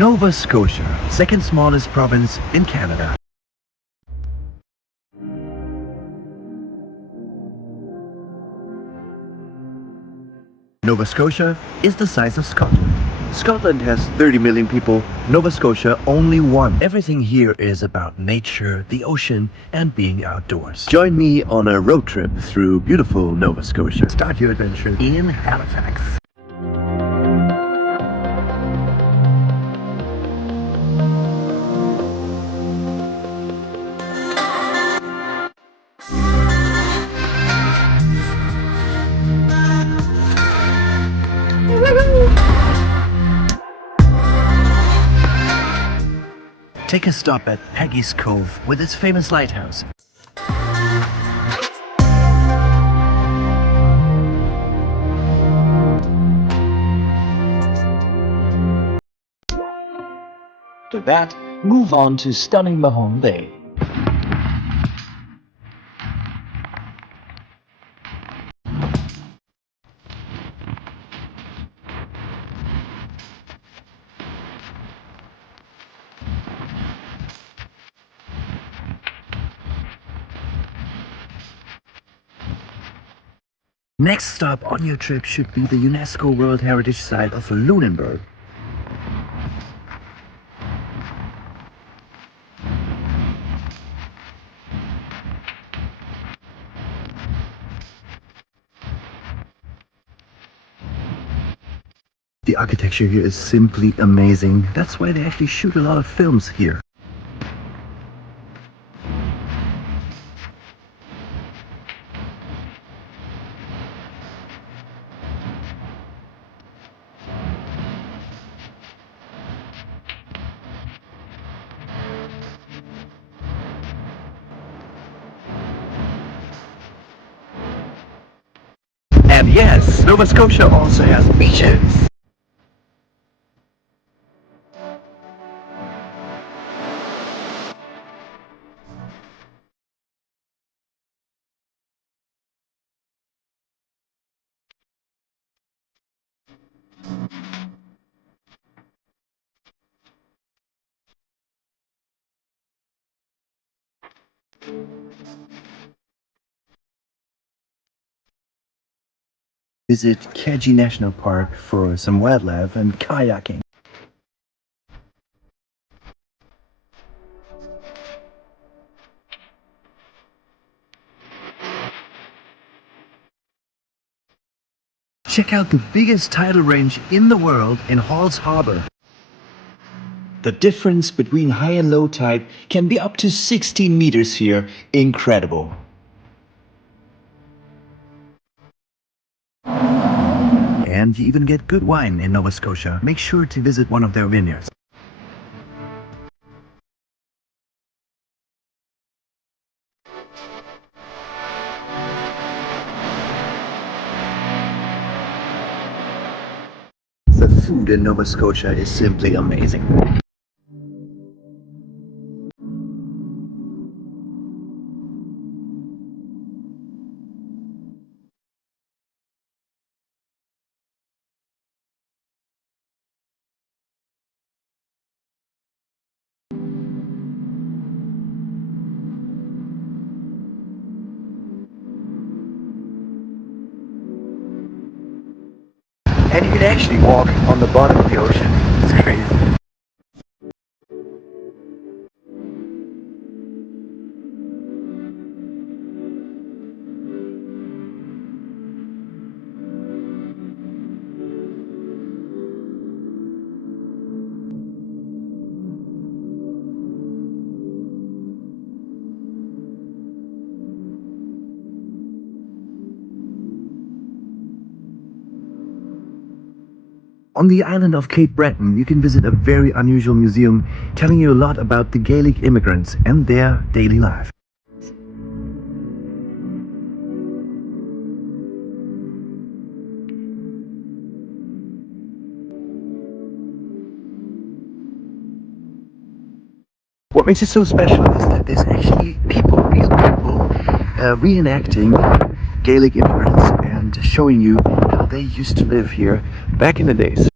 Nova Scotia, second smallest province in Canada. Nova Scotia is the size of Scotland. Scotland has 30 million people, Nova Scotia only 1. Everything here is about nature, the ocean, and being outdoors. Join me on a road trip through beautiful Nova Scotia. Start your adventure in Halifax. Take a stop at Peggy's Cove with its famous lighthouse. After that, move on to stunning Mahone Bay. Next stop on your trip should be the UNESCO World Heritage site of Lunenburg. The architecture here is simply amazing. That's why they actually shoot a lot of films here. And yes, Nova Scotia also has beaches. Visit Keji National Park for some wildlife and kayaking. Check out the biggest tidal range in the world in Harbour. The difference between high and low tide can be up to 16 meters here. Incredible. And you even get good wine in Nova Scotia. Make sure to visit one of their vineyards. The food in Nova Scotia is simply amazing. And you can actually walk on the bottom of the ocean. It's crazy. On the island of Cape Breton, you can visit a very unusual museum telling you a lot about the Gaelic immigrants and their daily life. What makes it so special is that there's actually real people, reenacting Gaelic immigrants and showing you how they used to live here back in the days.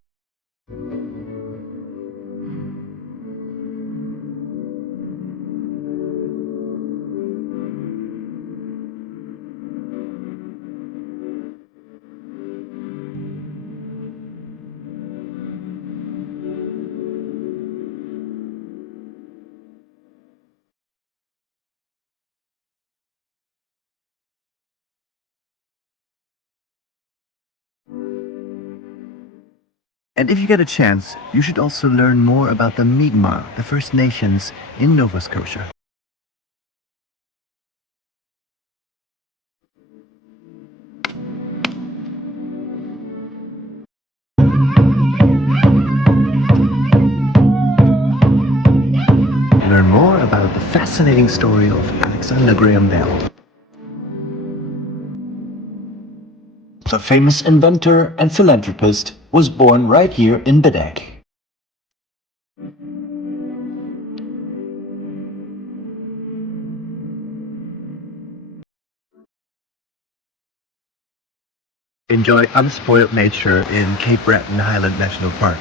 And if you get a chance, you should also learn more about the Mi'kmaq, the First Nations in Nova Scotia. Learn more about the fascinating story of Alexander Graham Bell, the famous inventor and philanthropist, was born right here in Bedak. Enjoy unspoiled nature in Cape Breton Highland National Park.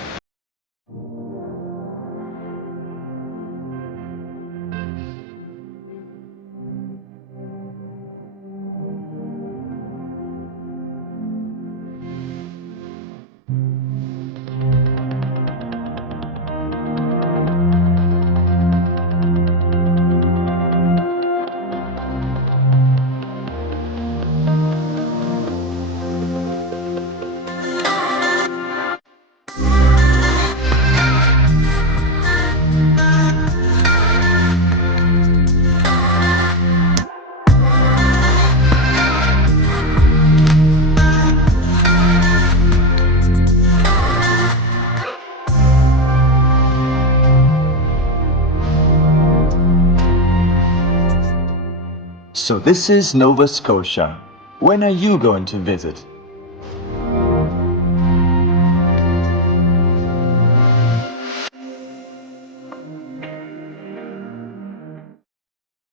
So this is Nova Scotia. When are you going to visit?